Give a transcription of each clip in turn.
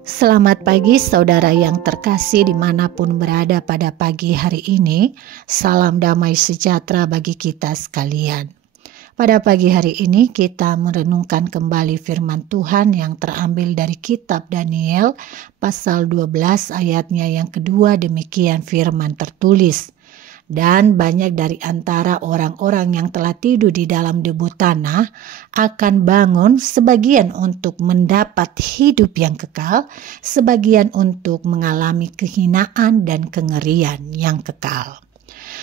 Selamat pagi saudara yang terkasih dimanapun berada pada pagi hari ini. Salam damai sejahtera bagi kita sekalian. Pada pagi hari ini kita merenungkan kembali firman Tuhan yang terambil dari kitab Daniel pasal 12 ayatnya yang kedua. Demikian firman tertulis. Dan banyak dari antara orang-orang yang telah tidur di dalam debu tanah akan bangun, sebagian untuk mendapat hidup yang kekal, sebagian untuk mengalami kehinaan dan kengerian yang kekal.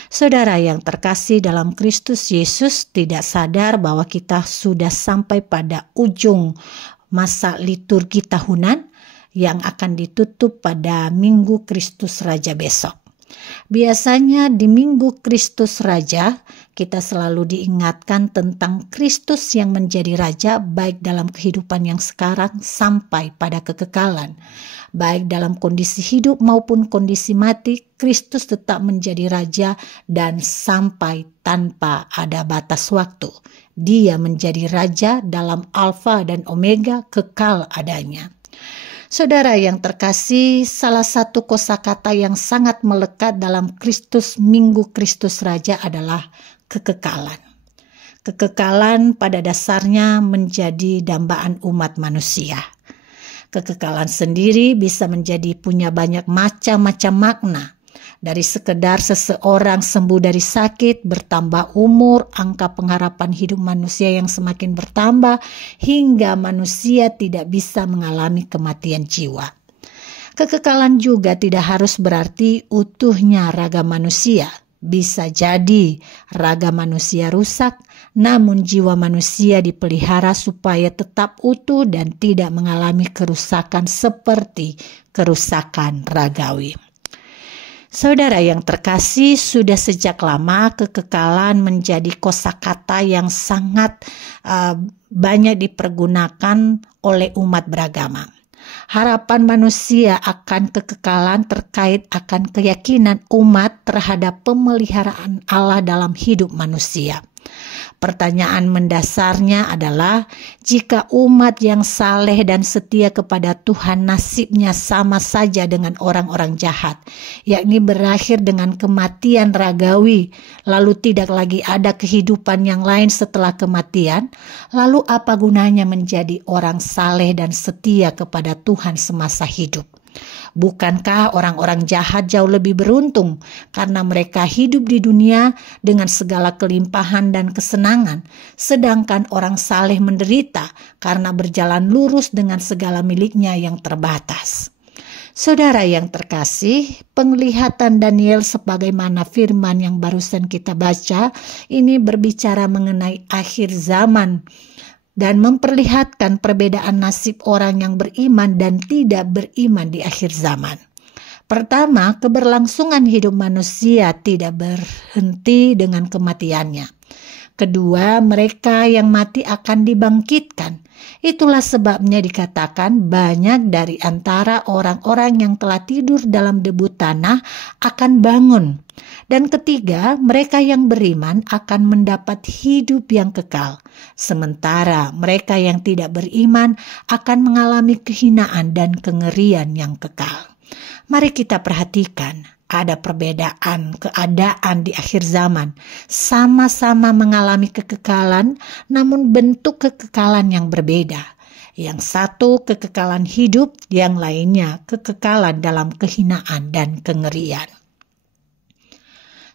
Saudara yang terkasih dalam Kristus Yesus, tidak sadar bahwa kita sudah sampai pada ujung masa liturgi tahunan yang akan ditutup pada Minggu Kristus Raja besok. Biasanya di Minggu Kristus Raja, kita selalu diingatkan tentang Kristus yang menjadi Raja baik dalam kehidupan yang sekarang sampai pada kekekalan. Baik dalam kondisi hidup maupun kondisi mati, Kristus tetap menjadi Raja dan sampai tanpa ada batas waktu. Dia menjadi Raja dalam Alfa dan Omega, kekal adanya. Saudara yang terkasih, salah satu kosakata yang sangat melekat dalam Kristus Minggu Kristus Raja adalah kekekalan. Kekekalan pada dasarnya menjadi dambaan umat manusia. Kekekalan sendiri bisa menjadi punya banyak macam-macam makna. Dari sekedar seseorang sembuh dari sakit, bertambah umur, angka pengharapan hidup manusia yang semakin bertambah, hingga manusia tidak bisa mengalami kematian jiwa. Kekekalan juga tidak harus berarti utuhnya raga manusia. Bisa jadi raga manusia rusak, namun jiwa manusia dipelihara supaya tetap utuh dan tidak mengalami kerusakan seperti kerusakan ragawi. Saudara yang terkasih, sudah sejak lama kekekalan menjadi kosakata yang sangat banyak dipergunakan oleh umat beragama. Harapan manusia akan kekekalan terkait akan keyakinan umat terhadap pemeliharaan Allah dalam hidup manusia. Pertanyaan mendasarnya adalah, jika umat yang saleh dan setia kepada Tuhan nasibnya sama saja dengan orang-orang jahat, yakni berakhir dengan kematian ragawi, lalu tidak lagi ada kehidupan yang lain setelah kematian, lalu apa gunanya menjadi orang saleh dan setia kepada Tuhan semasa hidup? Bukankah orang-orang jahat jauh lebih beruntung karena mereka hidup di dunia dengan segala kelimpahan dan kesenangan, sedangkan orang saleh menderita karena berjalan lurus dengan segala miliknya yang terbatas? Saudara yang terkasih, penglihatan Daniel sebagaimana firman yang barusan kita baca ini berbicara mengenai akhir zaman dan memperlihatkan perbedaan nasib orang yang beriman dan tidak beriman di akhir zaman. Pertama, keberlangsungan hidup manusia tidak berhenti dengan kematiannya. Kedua, mereka yang mati akan dibangkitkan. Itulah sebabnya dikatakan banyak dari antara orang-orang yang telah tidur dalam debu tanah akan bangun. Dan ketiga, mereka yang beriman akan mendapat hidup yang kekal. Sementara mereka yang tidak beriman akan mengalami kehinaan dan kengerian yang kekal. Mari kita perhatikan, ada perbedaan keadaan di akhir zaman. Sama-sama mengalami kekekalan, namun bentuk kekekalan yang berbeda. Yang satu kekekalan hidup, yang lainnya kekekalan dalam kehinaan dan kengerian.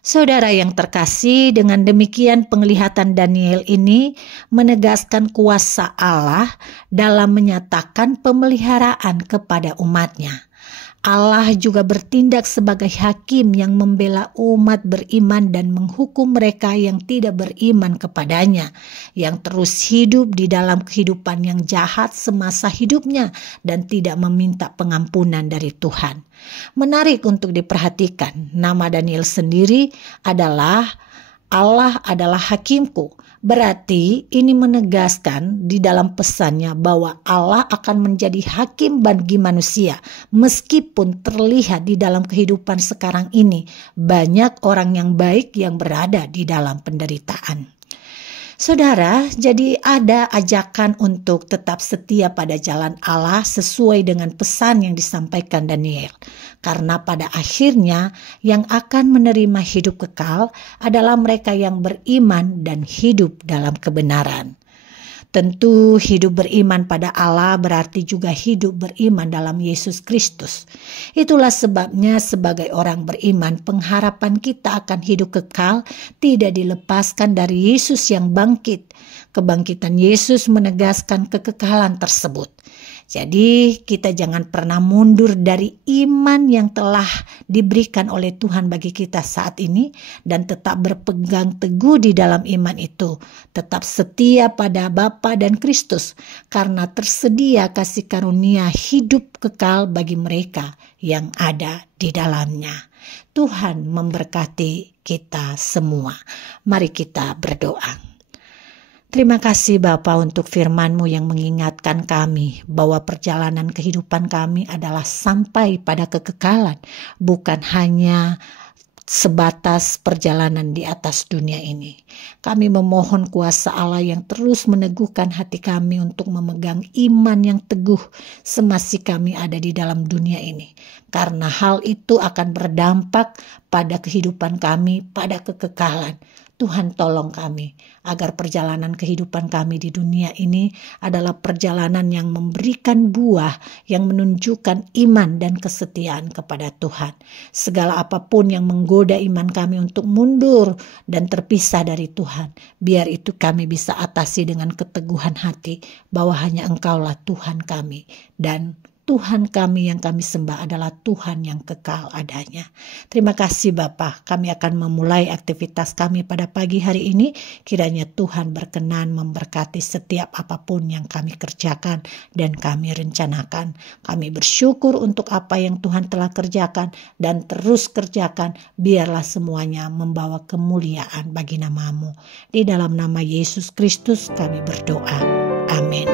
Saudara yang terkasih, dengan demikian penglihatan Daniel ini menegaskan kuasa Allah dalam menyatakan pemeliharaan kepada umatnya. Allah juga bertindak sebagai hakim yang membela umat beriman dan menghukum mereka yang tidak beriman kepadanya, yang terus hidup di dalam kehidupan yang jahat semasa hidupnya dan tidak meminta pengampunan dari Tuhan. Menarik untuk diperhatikan, nama Daniel sendiri adalah Allah adalah hakimku. Berarti ini menegaskan di dalam pesannya bahwa Allah akan menjadi hakim bagi manusia. Meskipun terlihat di dalam kehidupan sekarang ini banyak orang yang baik yang berada di dalam penderitaan. Saudara, jadi ada ajakan untuk tetap setia pada jalan Allah sesuai dengan pesan yang disampaikan Daniel. Karena pada akhirnya yang akan menerima hidup kekal adalah mereka yang beriman dan hidup dalam kebenaran. Tentu hidup beriman pada Allah berarti juga hidup beriman dalam Yesus Kristus. Itulah sebabnya sebagai orang beriman pengharapan kita akan hidup kekal tidak dilepaskan dari Yesus yang bangkit. Kebangkitan Yesus menegaskan kekekalan tersebut. Jadi kita jangan pernah mundur dari iman yang telah diberikan oleh Tuhan bagi kita saat ini dan tetap berpegang teguh di dalam iman itu. Tetap setia pada Bapa dan Kristus karena tersedia kasih karunia hidup kekal bagi mereka yang ada di dalamnya. Tuhan memberkati kita semua. Mari kita berdoa. Terima kasih Bapa untuk firman-Mu yang mengingatkan kami bahwa perjalanan kehidupan kami adalah sampai pada kekekalan, bukan hanya sebatas perjalanan di atas dunia ini. Kami memohon kuasa Allah yang terus meneguhkan hati kami untuk memegang iman yang teguh semasa kami ada di dalam dunia ini. Karena hal itu akan berdampak pada kehidupan kami, pada kekekalan. Tuhan tolong kami agar perjalanan kehidupan kami di dunia ini adalah perjalanan yang memberikan buah yang menunjukkan iman dan kesetiaan kepada Tuhan. Segala apapun yang menggoda iman kami untuk mundur dan terpisah dari Tuhan, biar itu kami bisa atasi dengan keteguhan hati bahwa hanya Engkaulah Tuhan kami dan Tuhan kami yang kami sembah adalah Tuhan yang kekal adanya. Terima kasih Bapa, kami akan memulai aktivitas kami pada pagi hari ini. Kiranya Tuhan berkenan memberkati setiap apapun yang kami kerjakan dan kami rencanakan. Kami bersyukur untuk apa yang Tuhan telah kerjakan dan terus kerjakan. Biarlah semuanya membawa kemuliaan bagi nama-Mu. Di dalam nama Yesus Kristus kami berdoa. Amin.